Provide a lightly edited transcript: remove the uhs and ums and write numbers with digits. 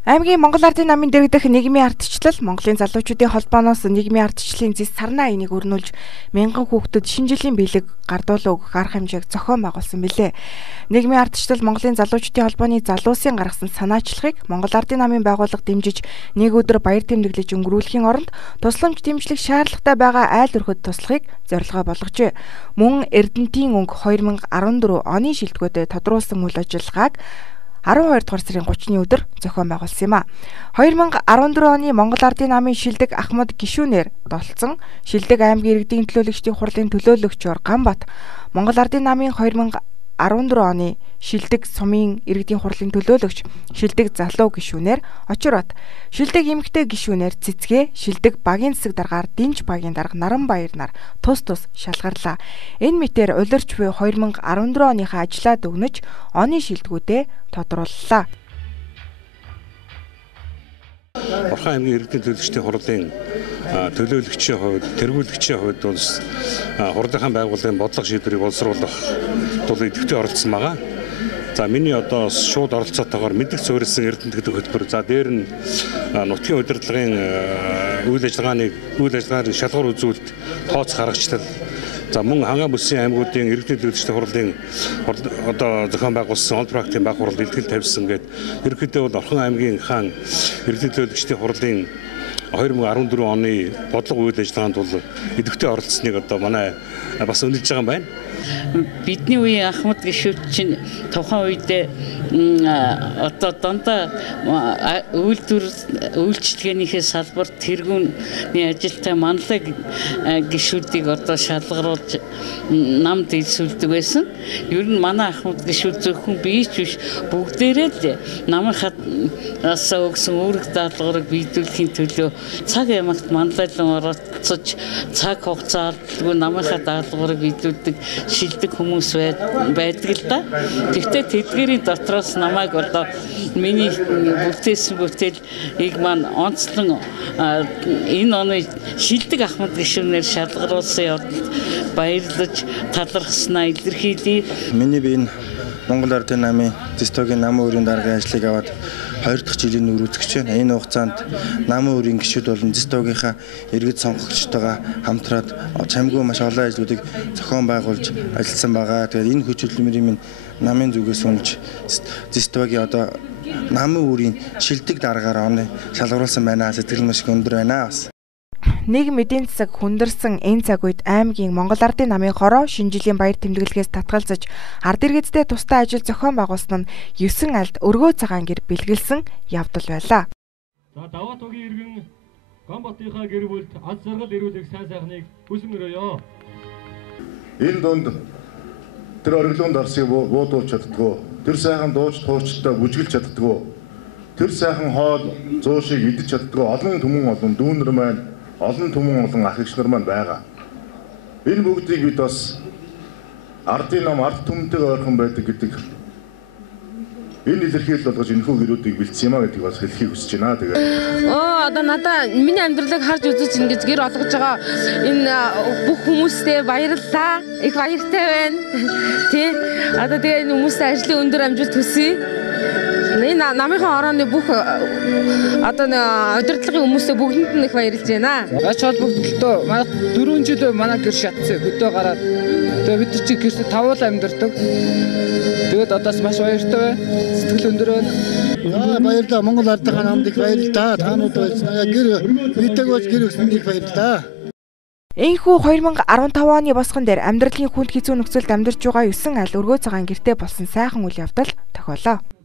Аймгийн Монгол Ардын намын дэргэдэх нийгмийн ардчлал Монголын залуучуудын холбооноос нийгмийн ардчлалын зис сарна айныг өрнүүлж мянган хүүхдэд шинэ жилийн биелэг гардуулаа өгөх арга хэмжээг зохион байгуулсан билээ. Нийгмийн ардчлал Монголын залуучуудын холбооны залуусын гаргасан санаачлагыг Монгол Ардын намын байгууллага дэмжиж нэг өдөр баяр тэмдэглэж өнгөрүүлэхийн оронд тусламж дэмжлэг шаардлагатай байгаа айл өрхөд туслахыг зорилгоо болгожээ. Мөн Эрдэнэтийн өнгө 2014 оны шилдэгүүдэд тодруулсан үйл ажиллагааг 12 дугаар сарын 30-ны өдөр зохион байгуулсан юм а. 2014 оны Монгол Ардын намын шилдэг Ахмад гишүүнээр долцсон шилдэг аймгийн иргэдийн төлөөлөгчдийн хурлын төлөөлөгчөөр Ганбат, Монгол Ардын намын 2014 оны шилдэг сумын иргэдийн хурлын төлөөлөгч шилдэг залуу гишүүнээр Очирбат, шилдэг эмэгтэй гишүүнээр Цэцгээ, шилдэг багийн засаг даргаар Динж багийн дарга Наранбаяр нар тус шалгарлаа. Энэ мэтээр улирч буй 2014 оныхаа ажлаа дүгнэж оны шилдэгүүдээ тодрууллаа. Орхон аймгийн иргэдийн төлөөлөгчдийн хурлын төлөөлөгчийн хувьд, тэргүүлэгчийн хувьд бол хурлынхаа байгууллагын бодлого шийдвэрийг боловсруулах тул идэвхтэй оролцсон байгаа. За миний одоо шууд оролцоотойгоор мэддэг суурилсан Эрдэнэт гэдэг хөтөлбөр. За дээр нь нутгийн удирдлагын үйл ажиллагааны шалгуур үзүүлэлт, тооцох аргачлал. За мөн хагаан бүсийн аймагуудын иргэдийн төлөөлөгчдийн хурлын одоо зохион байгуулсан ол практикийн баг хурал илтгэл тавьсан гэдэг. Ерөнхийдөө бол Орхон аймгийн хаан иргэдийн төлөөлөгчдийн хурлын 2014 оны бодлого үйл ажиллагаанд бол идэвхтэй оролцсныг одоо манай бас үнэлж байгаа юм байна. Бидний үеийн Ахмад гишүүд чинь тухайн үед одоо дандаа үйлчлэгээнийхээ салбарт тэргүүний ажилтай манлай гишүүдийг одоо шалгаруулж намд хэлсүүлдэг байсан. Ер нь манай Ахмад гишүүд зөвхөн бие ч биш бүгдээрээ л намынхаа өгсөн үүрэг даалгаврыг биелүүлэхийн төлөө цаг ямагт манлайлан оролцож цаг хугацаа алдгүй намынхаа даалгаврыг биелүүлдэг шилдэг хүмүүс байдаг л да. Тэгвэл тэдгэрийн дотроос намайг одоо миний бүтээсэн бүтээлийг маань онцлон энэ оны шилдэг Ахмад гишүүнээр шалгаруулсан явдалд баярлаж талархснаа илэрхийлье. Миний би энэ Монгол Ардын намын Зэстогийн намын өрийн даргын ажлыг аваад 2 дахь жилийн үргэлжлэж байна. Энэ хугацаанд намын өрийн гишүүд болон Зэстогийнхаа иргэд сонгогчтойгоо хамтраад чамгүй маш олон ажлуудыг зохион байгуулж ажилласан байгаа. Тэгээд энэ хүч хөдөлмөрийн минь намын зүгээс үнэлж Зэстогийн одоо намын өрийн шилдэг дараагаар оны шалгаруулсан байна. Сэтгэл маш өндөр байна. Нийгэм эдийн засаг хүндэрсэн энэ цаг үед аймгийн Монгол Ардын намын хороо шинэ жилийн баяр тэмдэглэлээс татгалзаж ард иргэдтэй тустай ажил зохион байгуулсан нь 9 альд өргөө цагаан гэр бэлгэлсэн явдал байлаа. За даваа тугийн иргэн Ганбатынхаа гэр бүлд аз жаргал ирүүлэх сайн сайхныг хүсэн өрөөё. Энэ дунд тэр ориглон дарсыг буудуулж чаддгүй, тэр сайхан дууч туучтай бүжгэлж чаддгүй, тэр сайхан хоол зуушийг идэж чаддгүй олон түмэн олон дүүнэр маань олон түмэн олон ах эгч нар маань байгаа. Энэ бүгдийг бид бас ардын нам ард түмэнтэйг ойрхон байдаг гэдэг энэ илэрхийлэл болгож энэхүү гэрүүдийг бэлдсэн юм а гэдгийг бас хэлхийг хүсэж байна. Тэгээд одоо надаа миний амьдралыг харж үзэж ингэж гэр олгож байгаа энэ бүх хүмүүстээ баярлалаа. Их баяртай байна. Тий. Одоо тэгээ энэ хүмүүстэй ажлын өндөр амжилт хүсье. Энэ намынхаа орооны бүх одоо удирдлагын хүмүүстэй бүгдэнд нь их баярлж байна. Ач холбогдолтой манай 4 жил манай гэр шатсан хөдөө гараад тэгээ бид чи гэрт тавуул амьдардаг. Тэгээд одоос маш баяртай байна. Сэтгэл өндөр байна. Баярлалаа. Монгол Ардын намд их баярлалаа. Таанууд байснаа гэр бидэг болж гэр өсөнд их баярлалаа. Энэхүү 2015 оны босгон дээр амьдралын хүнд хэцүү нөхцөлд амьдарч байгаа 9 аль өргөө цагаан гэртээ болсон сайхан үйл явдал тохиолоо.